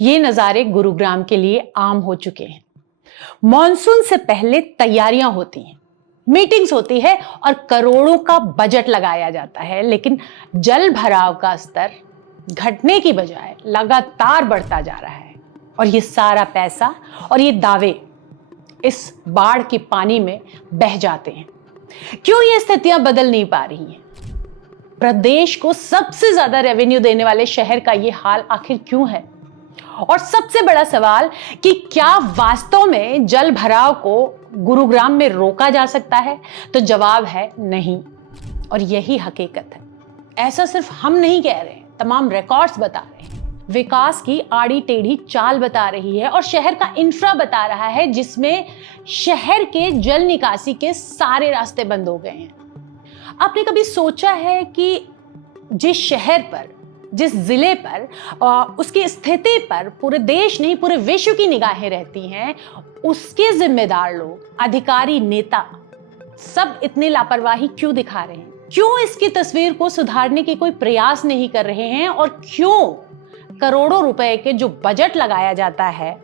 ये नज़ारे गुरुग्राम के लिए आम हो चुके हैं। मॉनसून से पहले तैयारियां होती हैं, मीटिंग्स होती है और करोड़ों का बजट लगाया जाता है, लेकिन जल भराव का स्तर घटने की बजाय लगातार बढ़ता जा रहा है। और ये सारा पैसा और ये दावे इस बाढ़ के पानी में बह जाते हैं। क्यों ये स्थितियां बदल नहीं पा रही हैं? प्रदेश को सबसे ज्यादा रेवेन्यू देने वाले शहर का ये हाल आखिर क्यों है? और सबसे बड़ा सवाल कि क्या वास्तव में जल भराव को गुरुग्राम में रोका जा सकता है? तो जवाब है नहीं। और यही हकीकत है। ऐसा सिर्फ हम नहीं कह रहे, तमाम रिकॉर्ड्स बता रहे हैं। विकास की आड़ी टेढ़ी चाल बता रही है और शहर का इंफ्रा बता रहा है, जिसमें शहर के जल निकासी के सारे रास्ते बंद हो गए हैं। आपने कभी सोचा है कि जिस शहर पर, जिस जिले पर, उसकी स्थिति पर पूरे देश नहीं पूरे विश्व की निगाहें रहती हैं, उसके जिम्मेदार लोग, अधिकारी, नेता सब इतनी लापरवाही क्यों दिखा रहे हैं? क्यों इसकी तस्वीर को सुधारने की कोई प्रयास नहीं कर रहे हैं? और क्यों करोड़ों रुपए के जो बजट लगाया जाता है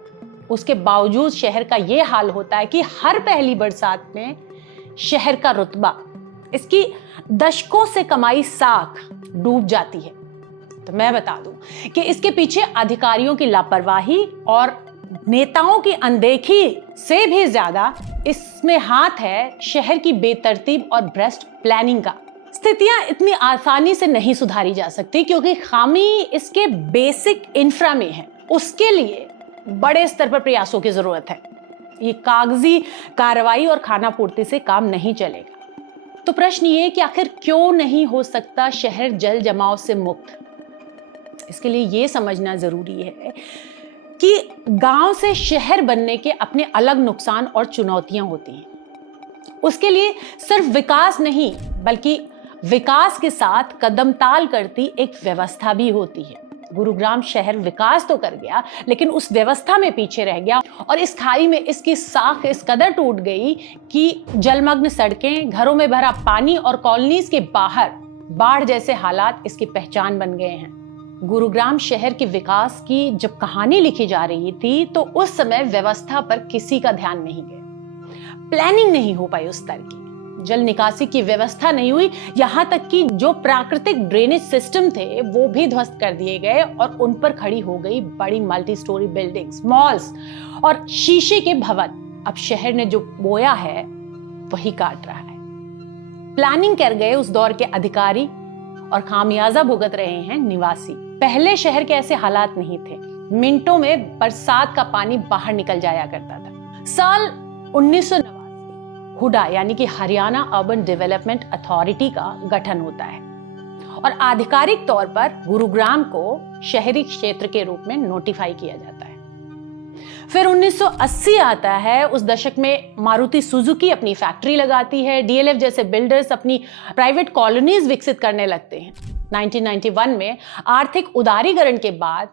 उसके बावजूद शहर का यह हाल होता है कि हर पहली बरसात में शहर का रुतबा, इसकी दशकों से कमाई साख डूब जाती है? तो मैं बता दूं कि इसके पीछे अधिकारियों की लापरवाही और नेताओं की अनदेखी से भी ज्यादा इसमें हाथ है शहर की बेतरतीब और भ्रष्ट प्लानिंग का। स्थितियां इतनी आसानी से नहीं सुधारी जा सकती क्योंकि खामी इसके बेसिक इंफ्रा में है। उसके लिए बड़े स्तर पर प्रयासों की जरूरत है। ये कागजी कार्रवाई और खाना पूर्ति से काम नहीं चलेगा। तो प्रश्न ये कि आखिर क्यों नहीं हो सकता शहर जल जमाव से मुक्त? इसके लिए ये समझना जरूरी है कि गांव से शहर बनने के अपने अलग नुकसान और चुनौतियां होती हैं। उसके लिए सिर्फ विकास नहीं, बल्कि विकास के साथ कदम ताल करती एक व्यवस्था भी होती है। गुरुग्राम शहर विकास तो कर गया, लेकिन उस व्यवस्था में पीछे रह गया और इस खाई में इसकी साख इस कदर टूट गई कि जलमग्न सड़कें, घरों में भरा पानी और कॉलोनीज के बाहर बाढ़ जैसे हालात इसकी पहचान बन गए हैं। गुरुग्राम शहर के विकास की जब कहानी लिखी जा रही थी तो उस समय व्यवस्था पर किसी का ध्यान नहीं गया। प्लानिंग नहीं हो पाई उस स्तर की, जल निकासी की व्यवस्था नहीं हुई, यहां तक कि जो प्राकृतिक ड्रेनेज सिस्टम थे वो भी ध्वस्त कर दिए गए और उन पर खड़ी हो गई बड़ी मल्टी स्टोरी बिल्डिंग्स, मॉल्स और शीशे के भवन। अब शहर ने जो बोया है वही काट रहा है। प्लानिंग कर गए उस दौर के अधिकारी और खामियाजा भुगत रहे हैं निवासी। पहले शहर के ऐसे हालात नहीं थे। मिनटों में बरसात का पानी बाहर निकल जाया करता था। साल 1989 हुडा यानी कि हरियाणा अर्बन डेवलपमेंट अथॉरिटी का गठन होता है और आधिकारिक तौर पर गुरुग्राम को शहरी क्षेत्र के रूप में नोटिफाई किया जाता है। फिर 1980 आता है। उस दशक में मारुति सुजुकी अपनी फैक्ट्री लगाती है, डीएलएफ जैसे बिल्डर्स अपनी प्राइवेट कॉलोनीज विकसित करने लगते हैं। 1991 में आर्थिक उदारीकरण के बाद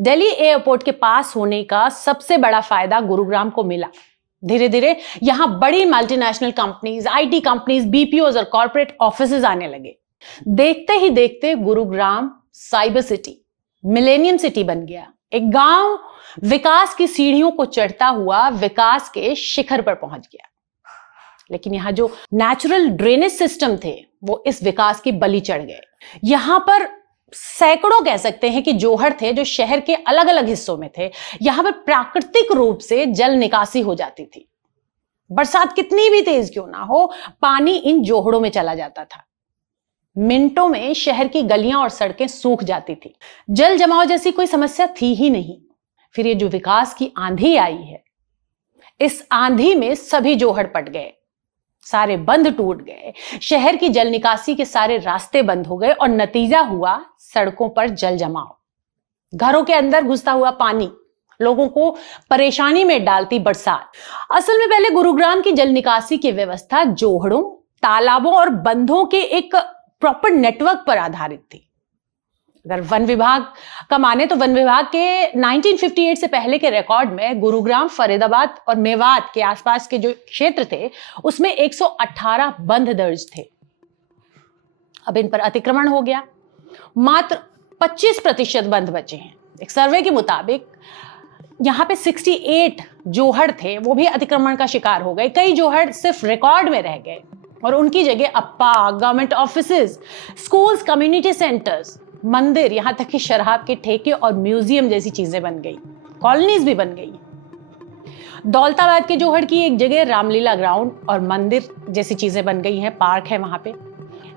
दिल्ली एयरपोर्ट के पास होने का सबसे बड़ा फायदा गुरुग्राम को मिला। धीरे धीरे यहां बड़ी multinational companies, IT companies, BPOs और कॉर्पोरेट ऑफिसेज आने लगे। देखते ही देखते Gurugram cyber city, millennium city बन गया। एक गांव विकास की सीढ़ियों को चढ़ता हुआ विकास के शिखर पर पहुंच गया। लेकिन यहां जो नेचुरल ड्रेनेज सिस्टम थे वो इस विकास की बलि चढ़ गए। यहां पर सैकड़ों कह सकते हैं कि जोहड़ थे जो शहर के अलग अलग हिस्सों में थे। यहां पर प्राकृतिक रूप से जल निकासी हो जाती थी। बरसात कितनी भी तेज क्यों ना हो, पानी इन जोहड़ों में चला जाता था। मिनटों में शहर की गलियां और सड़कें सूख जाती थी। जल जमाव जैसी कोई समस्या थी ही नहीं। फिर ये जो विकास की आंधी आई है, इस आंधी में सभी जोहड़ पट गए, सारे बंध टूट गए, शहर की जल निकासी के सारे रास्ते बंद हो गए और नतीजा हुआ सड़कों पर जल जमाव, घरों के अंदर घुसता हुआ पानी, लोगों को परेशानी में डालती बरसात। असल में पहले गुरुग्राम की जल निकासी की व्यवस्था जोहड़ों, तालाबों और बंधों के एक प्रॉपर नेटवर्क पर आधारित थी। अगर वन विभाग का माने तो वन विभाग के 1958 से पहले के रिकॉर्ड में गुरुग्राम, फरीदाबाद और मेवात के आसपास के जो क्षेत्र थे उसमें 118 बंध दर्ज थे। अब इन पर अतिक्रमण हो गया, मात्र 25% बंध बचे हैं। एक सर्वे के मुताबिक यहाँ पे 68 जोहड़ थे, वो भी अतिक्रमण का शिकार हो गए। कई जोहड़ सिर्फ रिकॉर्ड में रह गए और उनकी जगह अप्पा, government offices, schools, community centres, मंदिर, यहाँ तक कि शराब के ठेके और म्यूजियम जैसी चीजें बन गई। कॉलोनीज भी बन गई। दौलताबाद के जोहड़ की एक जगह रामलीला ग्राउंड और मंदिर जैसी चीजें बन गई हैं, पार्क है वहां पे।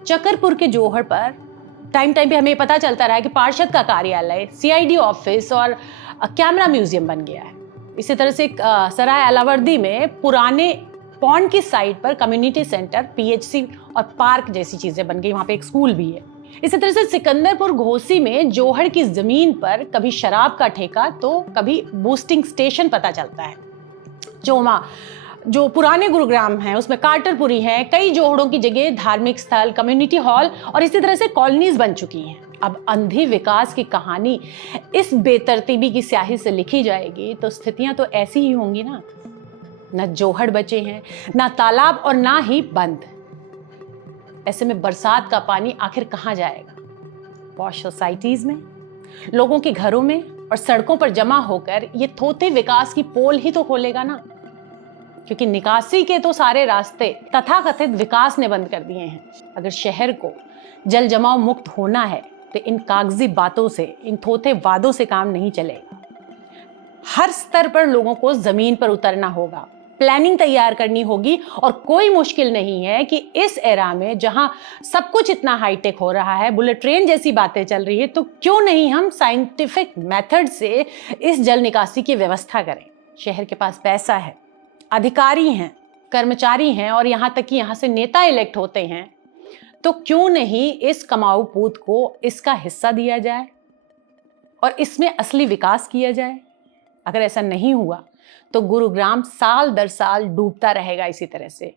चकरपुर के जोहड़ पर टाइम टाइम पे हमें पता चलता रहा है कि पार्षद का कार्यालय, सीआईडी ऑफिस और कैमरा म्यूजियम बन गया है। इसी तरह से सराय अलावर्दी में पुराने पॉन्ड की साइड पर कम्युनिटी सेंटर, पीएचसी और पार्क जैसी चीजें बन गई। वहां पे एक स्कूल भी है। इसी तरह से सिकंदरपुर घोसी में जोहड़ की जमीन पर कभी शराब का ठेका तो कभी बूस्टिंग स्टेशन पता चलता है। जो पुराने गुरुग्राम है उसमें कार्टरपुरी है। कई जोहड़ों की जगह धार्मिक स्थल, कम्युनिटी हॉल और इसी तरह से कॉलोनीज बन चुकी हैं। अब अंधी विकास की कहानी इस बेतरतीबी की स्याही से लिखी जाएगी तो स्थितियां तो ऐसी ही होंगी ना। न जोहड़ बचे हैं, ना तालाब और ना ही बंद। ऐसे में बरसात का पानी आखिर कहां जाएगा? पॉश सोसाइटीज में, लोगों के घरों में और सड़कों पर जमा होकर ये थोथे विकास की पोल ही तो खोलेगा ना। क्योंकि निकासी के तो सारे रास्ते तथाकथित विकास ने बंद कर दिए हैं। अगर शहर को जल जमाव मुक्त होना है तो इन कागजी बातों से, इन थोथे वादों से काम नहीं चलेगा। हर स्तर पर लोगों को जमीन पर उतरना होगा, प्लानिंग तैयार करनी होगी। और कोई मुश्किल नहीं है कि इस एरा में जहां सब कुछ इतना हाईटेक हो रहा है, बुलेट ट्रेन जैसी बातें चल रही है, तो क्यों नहीं हम साइंटिफिक मेथड से इस जल निकासी की व्यवस्था करें। शहर के पास पैसा है, अधिकारी हैं, कर्मचारी हैं और यहां तक कि यहां से नेता इलेक्ट होते हैं, तो क्यों नहीं इस कमाऊ पूत को इसका हिस्सा दिया जाए और इसमें असली विकास किया जाए। अगर ऐसा नहीं हुआ तो गुरुग्राम साल दर साल डूबता रहेगा इसी तरह से।